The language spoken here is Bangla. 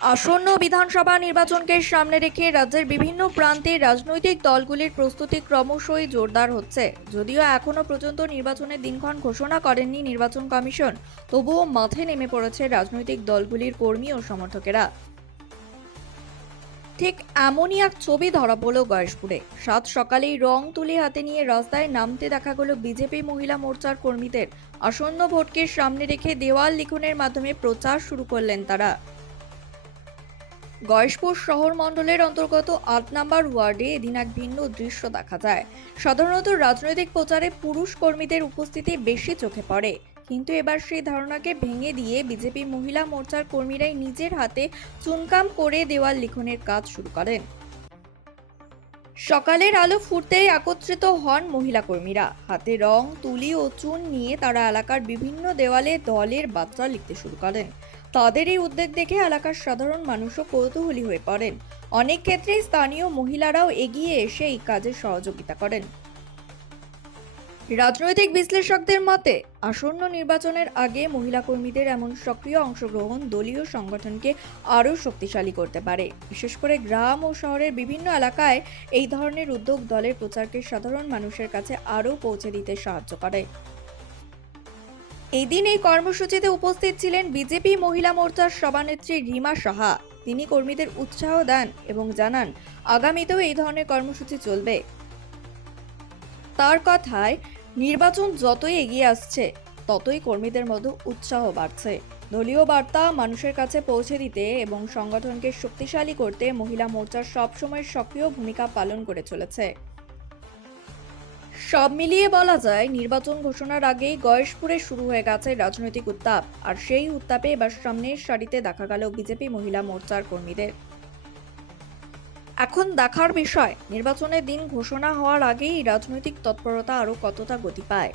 আসন্ন বিধানসভা নির্বাচনকে সামনে রেখে রাজ্যের বিভিন্ন প্রান্তে রাজনৈতিক দলগুলির প্রস্তুতি ক্রমশই জোরদার হচ্ছে। যদিও এখনো পর্যন্ত নির্বাচনের দিনক্ষণ ঘোষণা করেননি নির্বাচন কমিশন, তবুও মাঠে নেমে পড়েছে রাজনৈতিক দলগুলির কর্মী ও সমর্থকেরা। ঠিক এমনই এক ছবি ধরা পড়ল গয়েশপুরে। সাত সকালেই রং তুলি হাতে নিয়ে রাস্তায় নামতে দেখা গেল বিজেপি মহিলা মোর্চার কর্মীদের। আসন্ন ভোটকে সামনে রেখে দেওয়াল লিখনের মাধ্যমে প্রচার শুরু করলেন তারা। গয়েশপুর শহর মণ্ডলের অন্তর্গত ৮ নম্বর ওয়ার্ডে এদিন এক ভিন্ন দৃশ্য দেখা যায়। সাধারণত রাজনৈতিক প্রচারে পুরুষ কর্মীদের উপস্থিতি বেশি চোখে পড়ে, কিন্তু এবার সেই ধারণাকে ভেঙে দিয়ে বিজেপি মহিলা মোর্চার কর্মীরাই নিজের হাতে চুনকাম করে দেওয়াল লিখনের কাজ শুরু করেন। সকালের আলো ফুটতেই একত্রিত হন মহিলা কর্মীরা। হাতে রং তুলি ও চুন নিয়ে তারা এলাকার বিভিন্ন দেওয়ালে দলের বার্তা লিখতে শুরু করেন। তাদের এই উদ্যোগ দেখে এলাকার সাধারণ মানুষও কৌতূহলী হয়ে পড়েন। অনেক ক্ষেত্রে স্থানীয় মহিলারাও এগিয়ে এসে এই কাজে সহযোগিতা করেন। রাজনৈতিক বিশ্লেষকদের মতে, আসন্ন নির্বাচনের আগে মহিলা কর্মীদের এমন সক্রিয় অংশগ্রহণ দলীয় সংগঠনকে আরও শক্তিশালী করতে পারে। বিশেষ করে গ্রাম ও শহরের বিভিন্ন এলাকায় এই ধরনের উদ্যোগ দলের প্রচারকে সাধারণ মানুষের কাছে আরও পৌঁছে দিতে সাহায্য করে। এই দিন এই কর্মসূচিতে উপস্থিত ছিলেন বিজেপি মহিলা মোর্চার সভানেত্রী রিমা সাহা। তিনি কর্মীদের উৎসাহ দেন এবং জানান আগামীতেও এই ধরনের কর্মসূচি চলবে। তার কথায়, নির্বাচন যতই এগিয়ে আসছে ততই কর্মীদের মধ্যে উৎসাহ বাড়ছে। দলীয় বার্তা মানুষের কাছে পৌঁছে দিতে এবং সংগঠনকে শক্তিশালী করতে মহিলা মোর্চা সবসময় সক্রিয় ভূমিকা পালন করে চলেছে। সব মিলিয়ে বলা যায়, নির্বাচন ঘোষণার আগেই গয়েশপুরে শুরু হয়ে গেছে রাজনৈতিক উত্তাপ, আর সেই উত্তাপে এবার সামনের সারিতে দেখা গেল বিজেপি মহিলা মোর্চার কর্মীদের। এখন দেখার বিষয়, নির্বাচনের দিন ঘোষণা হওয়ার আগেই রাজনৈতিক তৎপরতা আরও কতটা গতি পায়।